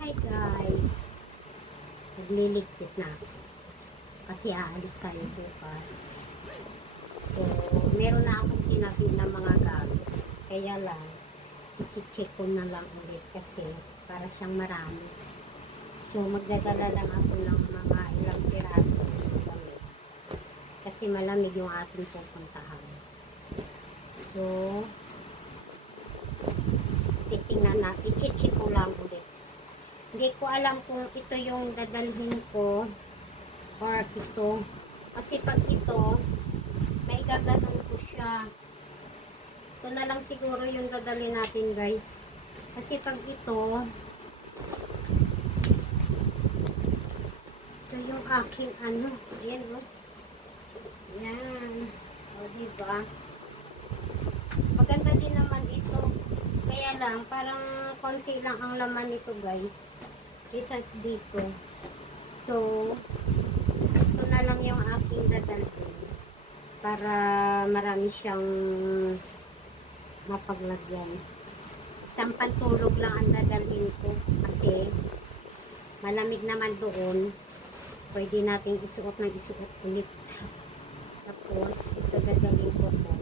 Hi guys, nagliligpit na ako kasi aalis tayo bukas. So, meron na akong tinabi na mga gamit, kaya lang i-check ko na lang ulit kasi para siyang marami. So, magdadala lang ako ng mga ilang piraso ng gamit kasi malamig yung ating pupuntahan. So, titingnan na, i-check ko lang ulit. Hindi ko alam kung ito yung dadalhin ko or ito. Kasi pag ito, may gaganon ko siya. Ito na lang siguro yung dadalhin natin guys. Kasi pag ito yung aking ano. Ayan o. Ayan. O diba? Maganda din naman ito. Kaya lang, parang konti lang ang laman nito guys. Besides dito. So, ito na lang yung aking dadalhin para marami siyang mapaglagyan. Isang pantulog lang ang dadalhin ko kasi malamig naman doon. Pwede natin isuot ng isuot ulit. Tapos, ito dadalhin ko to.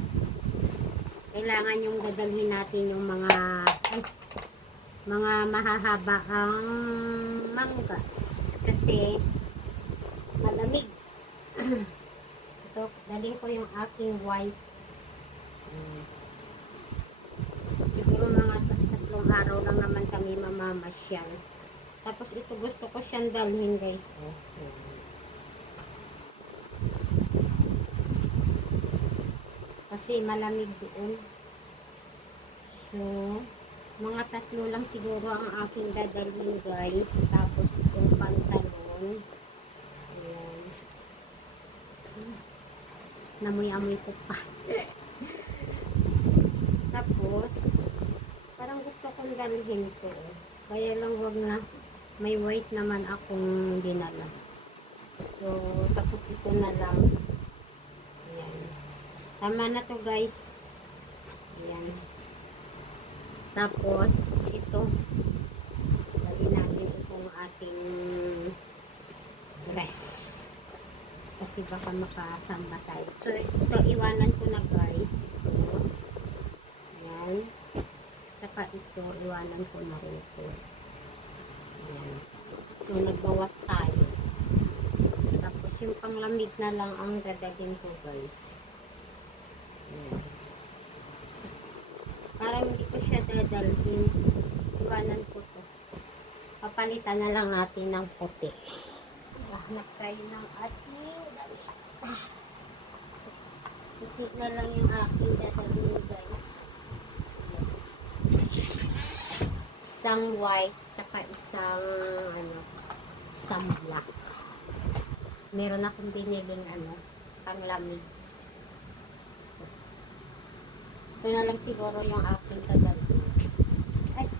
Kailangan yung dadalhin natin yung mga mahahaba ang manggas kasi malamig. Ito, dalhin ko yung aking white. Siguro mga 3 araw lang naman kami mamamasyal. Tapos ito gusto ko siyang dalhin guys. Oh. Kasi malamig doon. So, mga 3 lang siguro ang aking dadalhin guys. Tapos itong pantalon. Ayan. Namoy-amoy ko pa. Tapos, parang gusto kong dalhin ko. Kaya lang wag na. May white naman akong dinala. So, tapos ito na lang. Ayan. Tama na to guys. Ayan. Tapos, ito. Dali natin itong ating dress. Kasi baka makasamba tayo. So, ito iwanan ko na guys. Ito. Ayan. Saka ito, iwanan ko na rin ito. Ayan. So, nagbawas tayo. Tapos, yung panglamig na lang ang dadalhin ko guys. Ayan. Para hindi ko siya dadalhin, iwanan ko to. Papalitan na lang natin ng puti. Hanap tayo ng ating puti na lang yung aking dadalhin guys. Isang white tsaka isang black. Meron akong biniling panglamig. Ito na lang siguro yung aking dadalhin. Ay!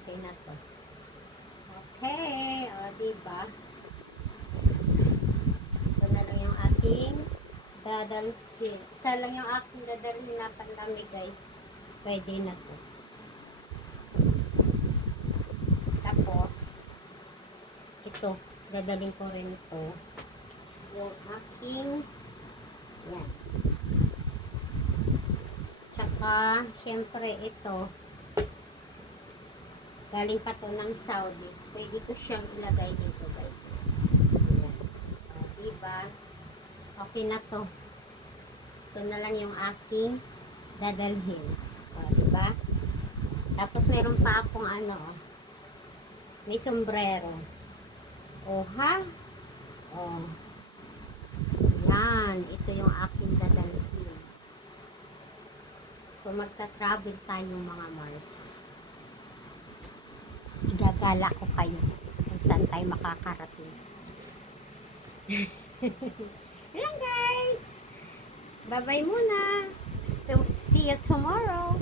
Okay na to. Okay! O, diba? Ito na lang yung aking dadalhin. Isa lang yung aking dadalhin na panlamig guys. Pwede na to. Tapos, ito. Dadalhin ko rin ito. Yung aking yan. Tsaka, syempre ito, galing pa to ng Saudi. Pwede ko siyang ilagay dito guys. Ayan. Diba? Okay na to. Ito na lang yung aking dadalhin. Diba? Tapos meron pa akong may sombrero. Ha? Yan. Ito yung aking dadalhin. So, magta-travel tayo mga Mars. Igagala ko kayo kung saan tayo makakarating. Yan guys! Bye-bye muna! So, see you tomorrow!